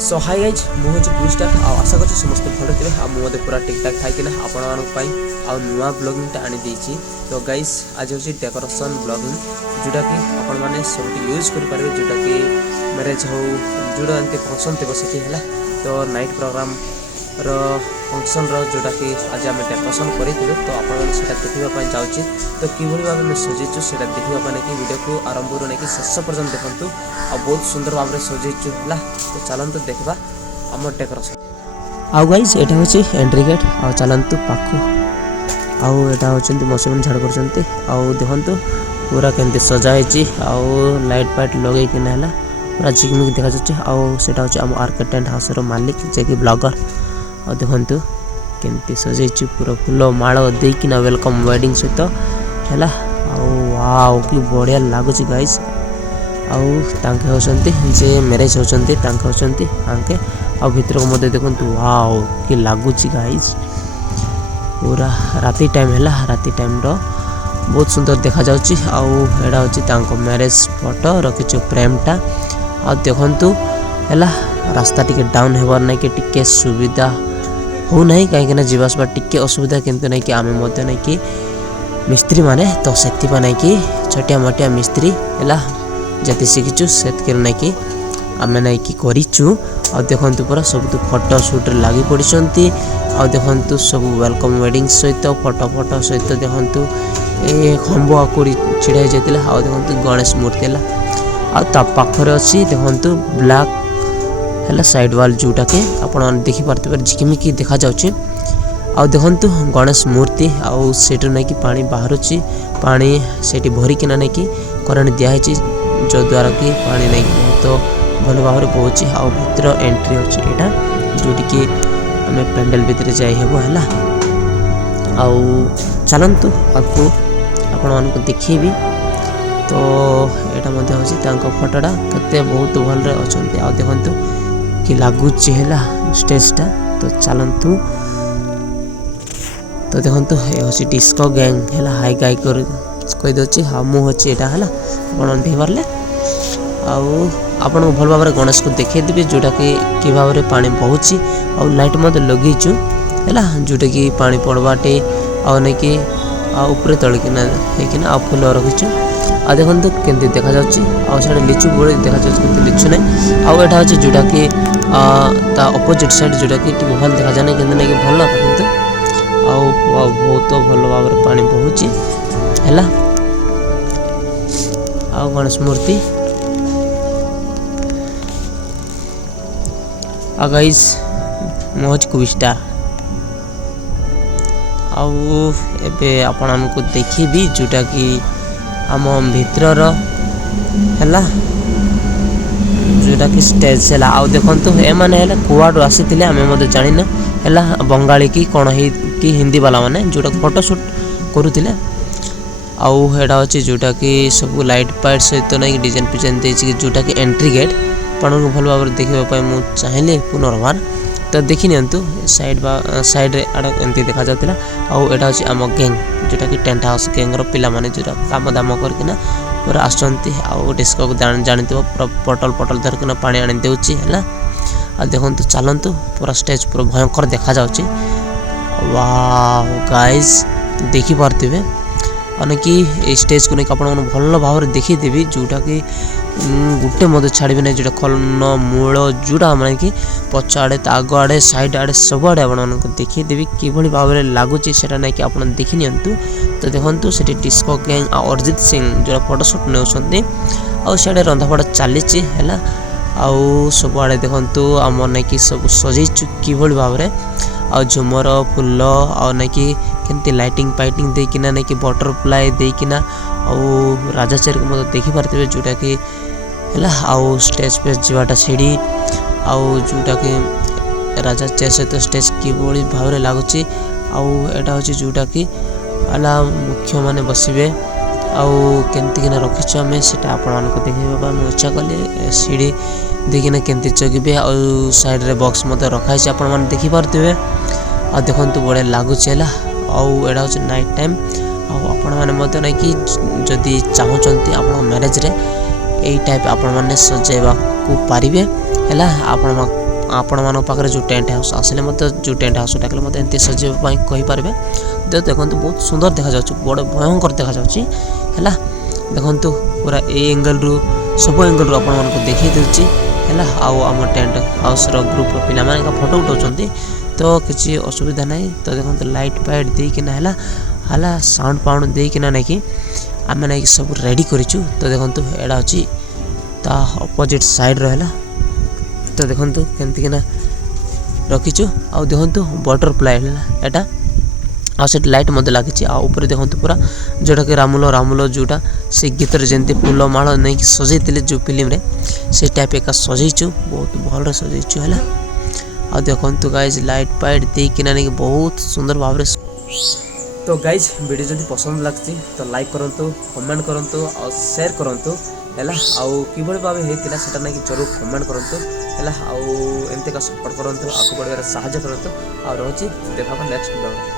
सो hi guys मुझे क्विस्टार आशा कर समस्त भल थे मुझे पूरा ठीक ठाक खाई आपण नुआ ब्लॉगिंग आनी देछि। तो गाइज आज हूँ डेकोरेशन ब्लॉगिंग जोटा कि आपण मैंने सब यूज करेंगे जोटा कि मैरेज हो जोड़ा एमती फंक्शन थे से तो नाइट प्रोग्राम फंक्शन जोटा कि आज आम डेकोरेशन करूँ तो आपड़ा देखा जाऊँगी तो किभली भाव में सजेचु से देखा कि वीडियो को आरंभ नहीं शेष पर्यटन देखूँ आ बहुत सुंदर भाव में सजेचु है। तो चलतु देखा आम डेकोरेशन आउ गाइज एटा हूँ एंट्री गेट आ चलतु पाख आउ एटा होचंती मौसम झाड़ कर आउ देखु पूरा केमती सजाई आउ लाइट फाइट लगे कि पूरा झिकमिक देखा जाए आउ सेटा होची आम आर्के टेंट हाउस रो मालिक जे कि ब्लॉगर आ देखु केमती सजाई पूरा फूल माड़ देकिना वेलकम वेडिंग सहित है वाओ कि बढ़िया लगुच गाइज आउ तांके होचंती जे मैरिज होचंती तांके होचंती आंके आ भीतर को मते देखंतु वाओ कि लगुच गाइज पूरा राति टाइम है राति टाइम रो बहुत सुंदर देखा जाउची आउ एडा होची तांको मैरिज फोटो रखिछु फ्रेमटा आ देखंतु हैला रास्ता टिके डाउन हेबार नै कि टिके सुविधा हो नहीं कहीं ना जीवासबा टिके असुविधा किंतु नहीं कि आमे मध्य नहीं कि मिस्त्री माने तो सेति नहीं कि छोटिया मोटिया मिस्त्री हैला जति शिखिछु सेत नहीं कि आमे नहीं कि करिछु आ देखंतु पूरा सब फोटो शूट लागि पड़िसंती आ देखंतु सब वेलकम वेडिंग सहित फोटो सहित देखंतु ए खंबो आकुरी छिड़ाई जेतिला आ देखंतु गणेश मूर्ति ला आ ता पाखरे अछि देखंतु ब्लैक हैला साइड वाल जोटा के आपण देखि पारते झिकमिकी देखा जाउची आ देखंतु गणेश मूर्ति आ सेटु नै कि पानी बाहरुची पानी सेठी भरी किना नै कि करंट दिया है जो द्वारा कि पानी नै बहुत भल भाव बहुची आ भीतर एंट्री अछि एटा जोटी कि हमें पेंडल भीतर जाई हेबो हैला आ चलंतु आपको आपण मान को देखिबी तो एटा मध्ये होची तांको फोटोडा कते बहुत भल रे अछंती आ देखंतु कि लागुची हैला स्टेजटा तो चलंतु तो देखंतु ए होची डिस्को गैंग हैला हाई गाई कर कहि दोची हमु होची एटा हैला आपण देख परले आउ आपण को भल भाव रे गणेश को देखै दिबे जोटा कि भाव रे पानी बहुची आ लाइट मध्ये लगीछु हैला जोटा कि पानी पड़बाटे आ नै कि आ ऊपर तळकिना हेकिना आ फूल रखिछु आ देखंतु केंती देखा जाउची आ साडे लिचु बोले देखा जाउची केंती लिचु नै आ एटा होची जोटा कि ता ऑपोजिट साइड जोटा कि टिक भल देखा जाने केंती नै कि भल किंतु आ बहुत भल भाव रे पानी बहुची हैला आ गणेश मूर्ति आ गाइस मोज क्विस्टार आउ एबे आपण हमको देखिबी जोटा कि आम भितर हैला जोटा कि स्टेज है आउ देखंतु ए माने हैला कुआडो आसीथिले हमें मते जानि न हैला बंगाली की कोन हे कि हिंदी वाला माने जोटा फोटो शूट करूथिले आउ हेडा अछि जोटा कि सब लाइट पाइट सहित नै डिजाइन पिजाइन देछि जोटा कि एंट्री गेट पण को भल भाव देखिबा पय मु चाहिले पुनर्बार तो देखि नियंतु साइड रे आड एंती देखा जातिला आउ एटा अछि आम गैंग जोटा कि टेंट हाउस गैंग रो पिला माने जोटा काम दाम करकिना पूरा आसचंती आउ डिस्को को जानितो पटल धर किना पानी आनि देउची हैला आ देखंतु चलंतु पूरा स्टेज पूरा भयंकर देखा जाउची वाओ गाइस देखि पारतिबे अने कि ए स्टेज को नै आपण भल भाव रे देखि देबी जोटा कि गुटे मते छाड़बे नै जोटा खलन मूल जोटा माने कि पछाड़े तागो आड़े साइड आड़े सब आड़े आपण को देखि देबी किभली भाव रे लागुची सेटा नै कि आपण देखि नियंतु तो देखंतु सेठी डिस्को गैंग आ अरिजीत सिंह जोटा फोटो शूट नेउछंती आ सेडे रंधापड़ा चलीची हैला आउ सब आड़े देखंतु आम नै कि सब सजैछु किभली भाव रे आ झुमर फूल आ नै कि केनती लाइटिंग पाइटिंग देकिना नै कि बटरफ्लाई देकिना आ राजा चेयर को मत देखि पारतिबे जोटा कि हैला आउ स्टेज पे जीवाटा सीढ़ी आउ जोटा कि राजा चेयर से तो स्टेज की बड़ी भाव रे लागुची आउ एटा होची जोटा कि आला मुख्य माने बसिबे आउ केनती किना रखिछ हमें सेटा आपण मान को देखिबा हम इच्छा कले सीढ़ी देखिना केनती जगिबे आउ साइड रे बॉक्स मते रखाइ छै आपण मान देखि पारतिबे आ देखंतु बडे लागुची हैला आउ एटा होची नाइट टाइम आउ आपण माने मते नै कि जदी चाहउचंती आपण मैरिज रे एई टाइप आपण माने सजेबा को पारिबे हैला आपण ଆପଣମାନଙ୍କ ପାଖରେ ଯେଉଁ ଟେଣ୍ଟ ହାଉସ୍ ଆସିଲେ ମଧ୍ୟ ଯେଉଁ ଟେଣ୍ଟ ହାଉସ୍ ଡାକିଲେ ମଧ୍ୟ ଏମିତି ସଜେଇବା ପାଇଁ କହିପାରିବେ। ଦେଖନ୍ତୁ ବହୁତ ସୁନ୍ଦର ଦେଖାଯାଉଛି, ବଡ଼ ଭୟଙ୍କର ଦେଖାଯାଉଛି ହେଲା। ଦେଖନ୍ତୁ ପୁରା ଏଇ ଏଙ୍ଗେଲରୁ ସବୁ ଏଙ୍ଗେଲରୁ ଆପଣମାନଙ୍କୁ ଦେଖାଇ ଦେଉଛି ହେଲା। ଆଉ ଆମ ଟେଣ୍ଟ ହାଉସ୍ର ଗ୍ରୁପ୍ର ପିଲାମାନେ ଫଟୋ ଉଠାଉଛନ୍ତି, ତ କିଛି ଅସୁବିଧା ନାହିଁ। ତ ଦେଖନ୍ତୁ ଲାଇଟ୍ ଫାଇଟ୍ ଦେଇକିନା ହେଲା ହେଲା ସାଉଣ୍ଡ ଫାଉଣ୍ଡ ଦେଇକିନା ନାଇକି ଆମେ ନାଇକି ସବୁ ରେଡ଼ି କରିଛୁ। ତ ଦେଖନ୍ତୁ ଏଇଟା ଅଛି ତା ଅପୋଜିଟ୍ ସାଇଡ଼୍ର ହେଲା। ତ ଦେଖନ୍ତୁ କେମିତିକିନା ରଖିଛୁ। ଆଉ ଦେଖନ୍ତୁ ବଟରଫ୍ଲାଏ ହେଲା ଏଇଟା, ଆଉ ସେଠି ଲାଇଟ୍ ମଧ୍ୟ ଲାଗିଛି। ଆଉ ଉପରେ ଦେଖନ୍ତୁ ପୁରା ଯେଉଁଟାକି ରାମୁଲ ରାମୁଲ ଯେଉଁଟା ସେ ଗୀତରେ ଯେମିତି ଫୁଲମାଳ ନେଇକି ସଜେଇଥିଲେ ଯେଉଁ ଫିଲ୍ମରେ, ସେ ଟାଇପ୍ ଏକା ସଜେଇଛୁ, ବହୁତ ଭଲରେ ସଜେଇଛୁ ହେଲା। ଆଉ ଦେଖନ୍ତୁ ଗାଇଜ୍ ଲାଇଟ୍ ଫାଇଟ୍ ଦେଇକିନା ନେଇକି ବହୁତ ସୁନ୍ଦର ଭାବରେ। ତ ଗାଇଜ୍ ଭିଡ଼ିଓ ଯଦି ପସନ୍ଦ ଲାଗୁଛି ତ ଲାଇକ୍ କରନ୍ତୁ, କମେଣ୍ଟ କରନ୍ତୁ ଆଉ ସେୟାର କରନ୍ତୁ ହେଲା। ଆଉ କିଭଳି ଭାବେ ହେଇଥିଲା ସେଟା ନେଇକି ଜରୁର କମେଣ୍ଟ କରନ୍ତୁ ହେଲା। ଆଉ ଏମିତିକା ସପୋର୍ଟ କରନ୍ତୁ, ଆଗକୁ ବଢ଼ିବାରେ ସାହାଯ୍ୟ କରନ୍ତୁ। ଆଉ ରହୁଛି, ଦେଖା ନେକ୍ସଟ ବ୍ଲଗ୍ରେ।